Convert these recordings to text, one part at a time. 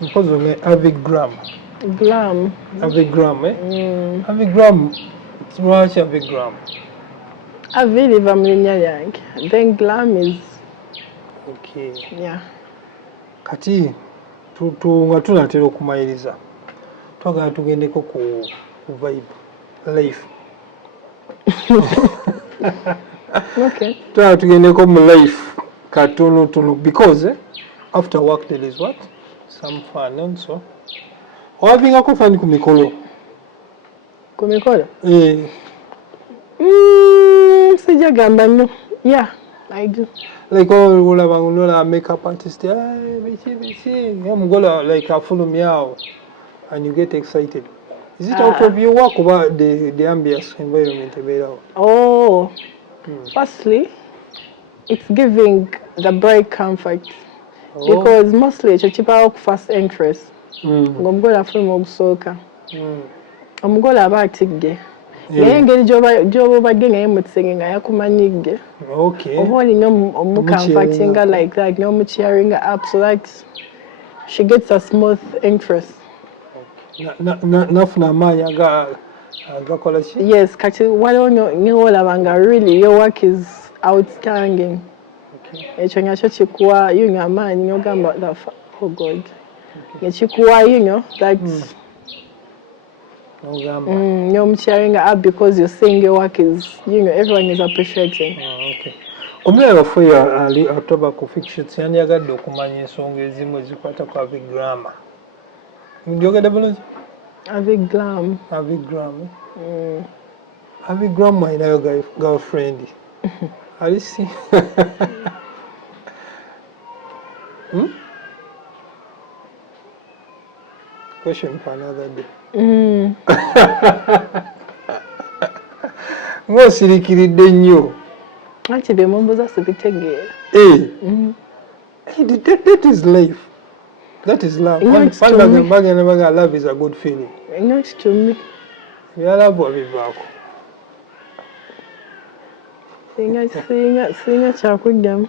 Because of Avigram. Glam. Avigram, eh? Avigram. What's Avigram? Avi liva mu linnya lyange. Then glam is, Okay. yeah. Kati nga tunatera okumayiriza twagala tugendeko ku vibe life. Okay. Twagala tugendeko mu life katonotono because after work there is what? Some fun also. Owavingako fani ku mikolo? Ku mikolo? Sijja gamba nno. Yeah, I do. Like olaba makeup artist, bichi, omugole like afulumya awo and you get excited. Is it out of your work or the ambience environment ebeerawo? Oh, firstly, it's giving the bride comfort. Because mostly ekyo kibaawo ku first interest. Ng'omugole afuluma ogusooka. Omugole aba atigge. Naye engeri gy'oba obadde naye mutisenge nga yakumanyigge. Oba olina omukamfatinga like that, n'omucheeringa up so that she gets a smooth interest. Nafuna amaanyi agakola ki? Yes, kati waliwo n'olaba nga really your work is outstanding. Ekyo nakyo kikuwa amaanyi n'ogamba oh God. Nekikuwa that you're cheering up because you're saying your work is, everyone is appreciating. Okay. Omulala waffe ali October ku fictions yandiyagadde okumanya ensonga ezimu ezikwata ku Avigram. Ndyogedde bulungi? Avigram. Avigram. Avigram alinayo girlfriend. Alisi? Question for another day. Ng'osiriikiridde nnyo. Anti bye mumbuuza sibitegeera. That is life. That is love. Love is a good feeling. Not to me. Byalabwa bivaako. Singa kyakuddamu.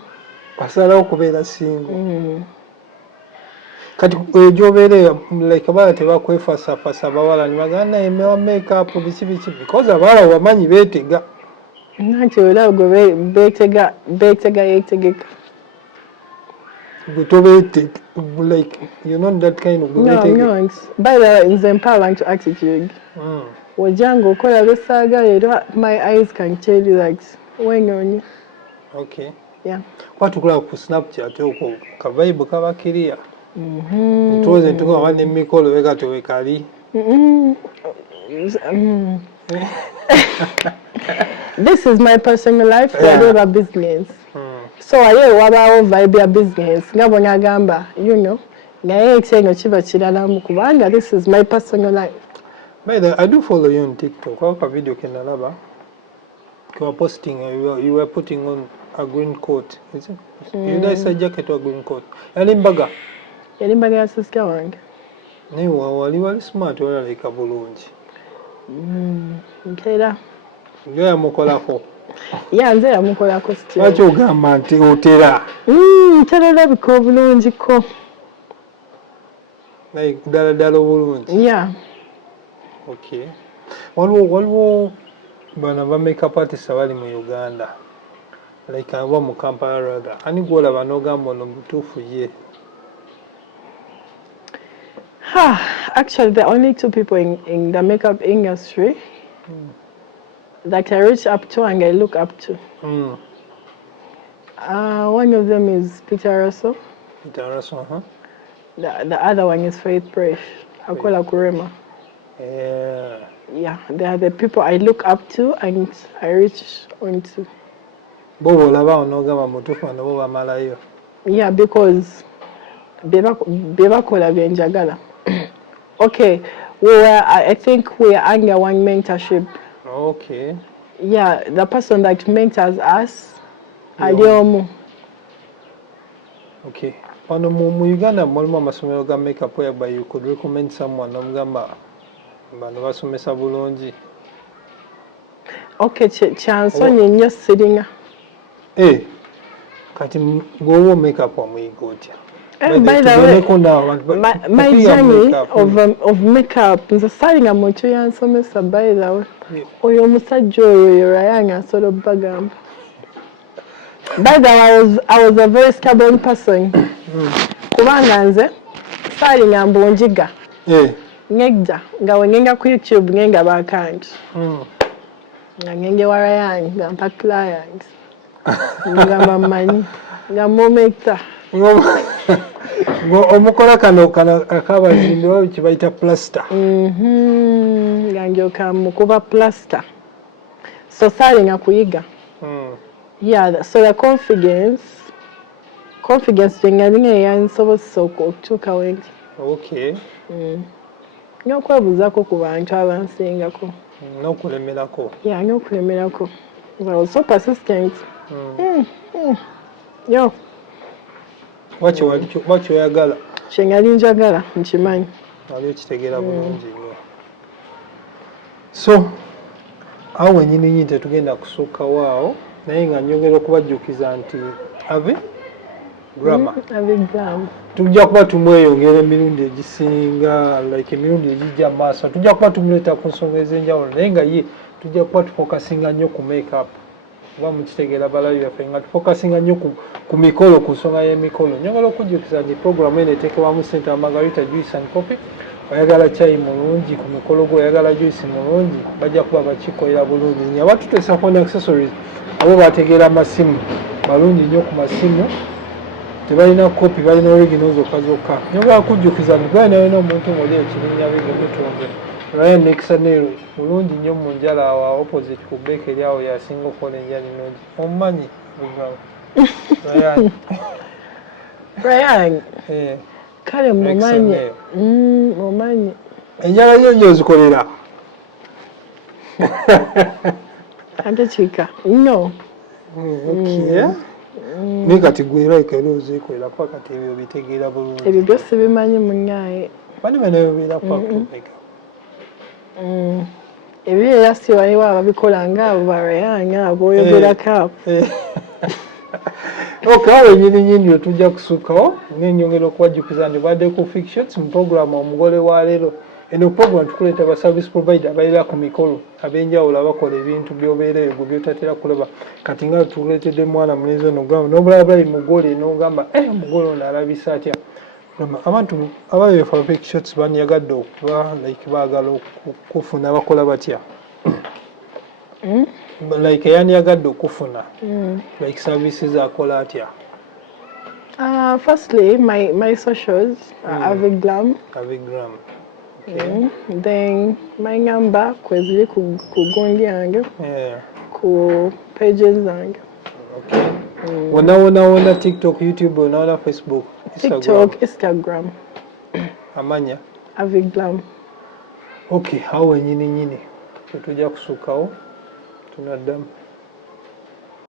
Wasalawo okubeera single. Kati gy'obeera like abala tebakwefasafasa abawala ne bagamba naye mewa makeup biki because abawala wamanyi beetega. Nanti olaba gwe beetega yeetegeka. Gwe tobeetega like you're not that kind of beetega. No, by the nze empowerment attitude. Wojanga okola besaagala era my eyes can tell you that when. Okay. Yeah. Kwatukulaba ku Snapchat okwo ka vibe kaba clear. Ntuwoze ntukola n'emikolo weka tewekali. This is my personal life, whatever business. So aye wabaawo vibe ya business nga bonna agamba naye ekyengo kiba kirala mu kubanga this is my personal life. By the I do follow you on TikTok. Waka video kenalaba. You were posting, you were putting on a green coat. Is it? You guys a jacket or a green coat. Yalimbaga. Yalimbaga ya sister wange. Naye wali smart walabika bulungi. Nkeera. Njo yamukolako. Ya nze yamukolako still. Lwaki ogamba nti otera? Ntera olabika obulungiko. Like ddala obulungi. Yeah. Okay. Waliwo bana ba makeup artists abali mu Uganda. Like aba mu Kampala rather. Ani gwolaba n'ogamba ono mutuufu ye. Actually, there are only two people in the makeup industry that I reach up to and I look up to. One of them is Peter Russell. Peter Russell, huh? The other one is Faith Presh. Akola Kurema. Yeah, they are the people I look up to and I reach onto. Yeah, because bebakola byenjagala. Okay, I think we are under one mentorship. Okay. Yeah, the person that mentors us, Aliomu. Okay. Wano mu Uganda mulimu amasomero ga makeup whereby you could recommend someone nomugamba bano basomesa bulungi. Okay, kyansonyi nnyo siringa. Kati ng'owa makeup wamuyiga otya? By the way, my journey of makeup is a sign of much answer, by the way. Or you must have joy, Ryan, sort of bagam. By the way, I was a very stubborn person. Kubanganze, starting and bonjiga. Negda, going ku YouTube, ngenga bakant. Ngenge wa Ryan, gampa clients. Ngamba mani, ngamo mekta. Omukola kano akabazimbe kibayita plaster. Ganjoka mukuba plaster. So starting akuyiga. Yeah, so the confidence jengalinga yansobosa okutuuka wendi. Okay. N'okwebuuzako ku bantu abansingako. N'okulemerako. Yeah, n'okulemerako. I was so persistent. Yo. What oyagala? Kye ngali njagala nkimanyi. Wali okitegeera bulungi nnyo. So, awo nyini tetugenda kusookawo awo naye nga nyongera okubajjukiza nti ave grammar. Ave grammar. Tujja kuba tumweyongera emirundi egisinga like emirundi egijja maaso. Tujja kuba tumuleeta ku nsonga ez'enjawulo naye nga ye tujja kuba tufokasinga nnyo ku make-up. Kuba mukitegeera balabi baffe nga tufokasinga nnyo ku mikolo ku nsonga y'emikolo. Nyongera okujjukiza nti programu eno eteekebwamu ssente Margarita Juice and Coffee. Oyagala chai mulungi ku mikolo gwo, oyagala juice mulungi, bajja kuba bakikolera bulungi nnyo. Abatuteesa phone accessories abo bategeera amasimu balungi nnyo ku masimu. Tebalina kopi, balina original zokka. Nyongera kujjukiza nti gwe nawe n'omuntu ng'oli ekibiina bige mutunge. Ryan Nexanero mulungi nnyo mu njala awo opposite ku bakery awo yasinga okukola enjala ennungi. Omumanyi Ryan. Kale mumanyi. Mumanyi. Enjala yo nnyo zikolera. Ate kika. No. Okay. Naye kati gwe era ekero ozikolera kwa kati ebyo bitegeera bulungi. Ebyo byose bimanyi munnyaye. Bani bano beera kwa kumeka. Ebyo era si waliwo ababikola ng'abo ba Ryan abo oyogerako. Okay, awo nyini tujja kusukkawo ng'ennyongera okubajjukiza nti obadde ku fictions mu programu omugole wa leero. Eno program tukuleeta ba service provider abalira ku mikolo ab'enjawulo abakola ebintu by'obeera ebyo by'otatera kulaba. Kati nga tuleetedde mwana mulenzi ono gamba n'obulabulayi mugole n'ogamba omugole ono alabisa atya. Abantu abayo fa fictions banyagadde okuba like baagala okufuna bakola batya. Like yanyagadde okufuna like services akola atya. Firstly, my socials are Aviglam. Aviglam. Okay. Then my number kwezili ku gundi yange. Yeah. Ku pages zange. Okay. Wona TikTok, YouTube, wona Facebook, Instagram. TikTok, Instagram. Amanya. Aviglam. Okay, awo nyini. Tujja kusukkawo tunaddamu.